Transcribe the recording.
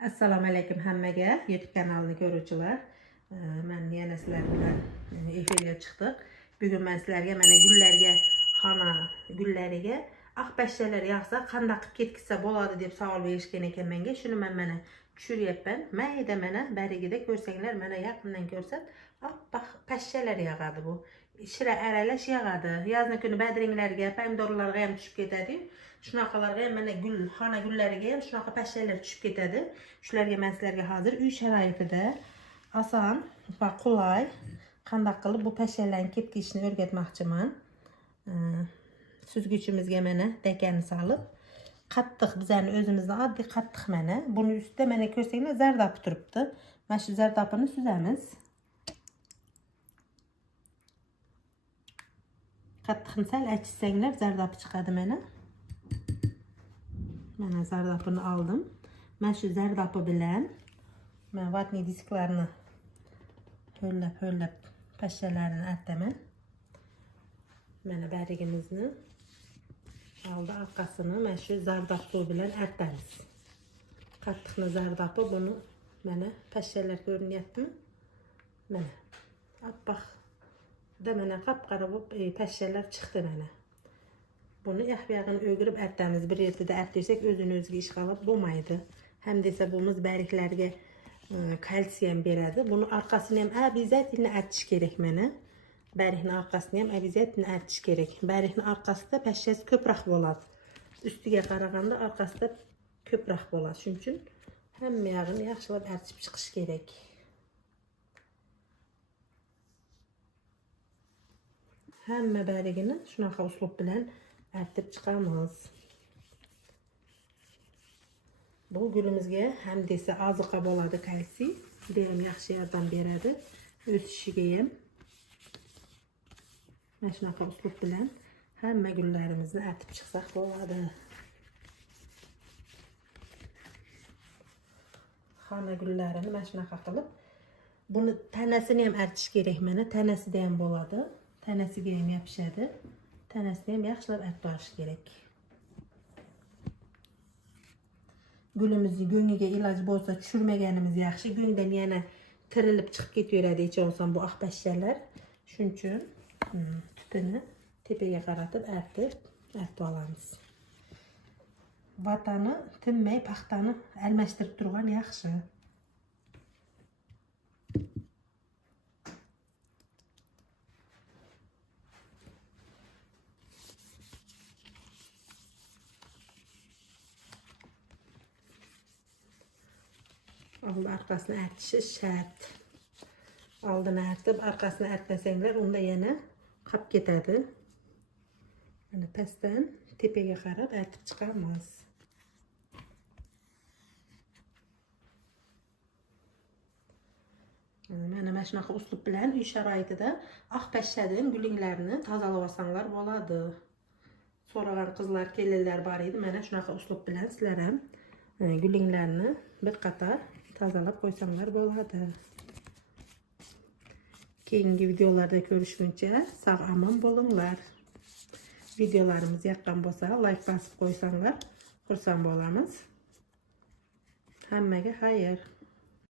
Assalamu alaykum hammaga, YouTube kanalini ko'ruvchilar. Men yana sizlar bilan efirga chiqdik. Bugun men sizlarga mana gullarga, xona gullariga aqpashshalar yog'sa qanday qilib ketkizsa bo'ladi deb savol berishgan ekan menga. Shuni men mana tushiryapman. Mayda mana barigida ko'rsanglar, mana yaqindan ko'rsat, pashshalar yog'adi bu. Shira aralash yog'adi. Yozning kuni badringlarga, pomidorlarga ham tushib ketadi. Shunaqalarga ham mana gul, xona gullariga ham shunaqa pashshalar tushib ketadi. Shularga men sizlarga hozir uy sharoitida oson va qulay qanday qilib bu pashshalarni ketkizishni o'rgatmoqchiman. Suzgichimizga mana dakani solib, qattiq bizlarning o'zimizning oddiy qattiq mana. Buni ustida mana ko'rsanglar zardob turibdi. Mana shu zardobini suzamiz. Qattiqni sal achitsanglar zardobi chiqadi mana. Mana zardobini oldim. Men shu zardobi bilan men vatniy disklarni ho'llab pashshalarni artaman. Mana barigimizni oldi orqasini men shu zardob suv bilan artamiz. Qattiqni zardobi buni mana pashshalar ko'rinyaptimi? Mana oppoq da mana qap-qora bo'lib pashshalar chiqdi mana. Buni yaxbiyag'ini o'girib artamiz. Bir yerda artsak o'zini o'ziga ish qilib bo'lmaydi. Ham desa bumuz bariklarga kalsiyum beradi. Buni orqasini ham обязательно artish kerak mana. Barikning orqasini ham обязательно artish kerak. Barikning orqasida pashshasi ko'proq bo'ladi. Ustiga qaraganda orqasida ko'proq bo'ladi. Shuning uchun hamma yog'ini yaxshilab artib chiqish kerak. Hamma barigini shunaqa uslub bilan artib chiqamiz. Bu gulimizga ham desa oziqa bo'ladi, kalsiy. Juda ham yaxshi yordam beradi o'sishiga ham. Mana shunaqa uslub bilan hamma gullarimizni artib chiqsak bo'ladi. Xona gullarini mana shunaqa qilib, buni tanasini ham artish kerak mana, tanasida ham bo'ladi. Tanasiga ham yopishadi. Tanasini ham yaxshilab artib olish kerak. Gulimizni go'ngiga iloj bo'lsa tushirmaganimiz yaxshi. Go'ngdan yana tirilib chiqib ketaveradi echonson bu oqpashshalar. Shuning uchun tutini tepaga qaratib artib olamiz. Vatani tinmay paxtani almashtirib turgan yaxshi. Oldi orqasini artishi shart. Oldini artib, orqasini artmasanglar, unda yana qolib ketadi. Mana pastdan tepaga qarab artib chiqamiz. Mana shunaqa uslub bilan uy sharoitida oqpashshadan gulinglarni tozalab olsanglar bo'ladi. So'ragan qizlar, kelinlar bor edi. Mana shunaqa uslub bilan sizlar ham gulinglarni bir qator tozalab qo'ysanglar bo'ladi. Keyingi videolarda ko'rishguncha sog' omon bo'linglar. Videolarimiz yoqqan bo'lsa, like bosib qo'ysanglar, xursand bo'lamiz. Hammaga xayr.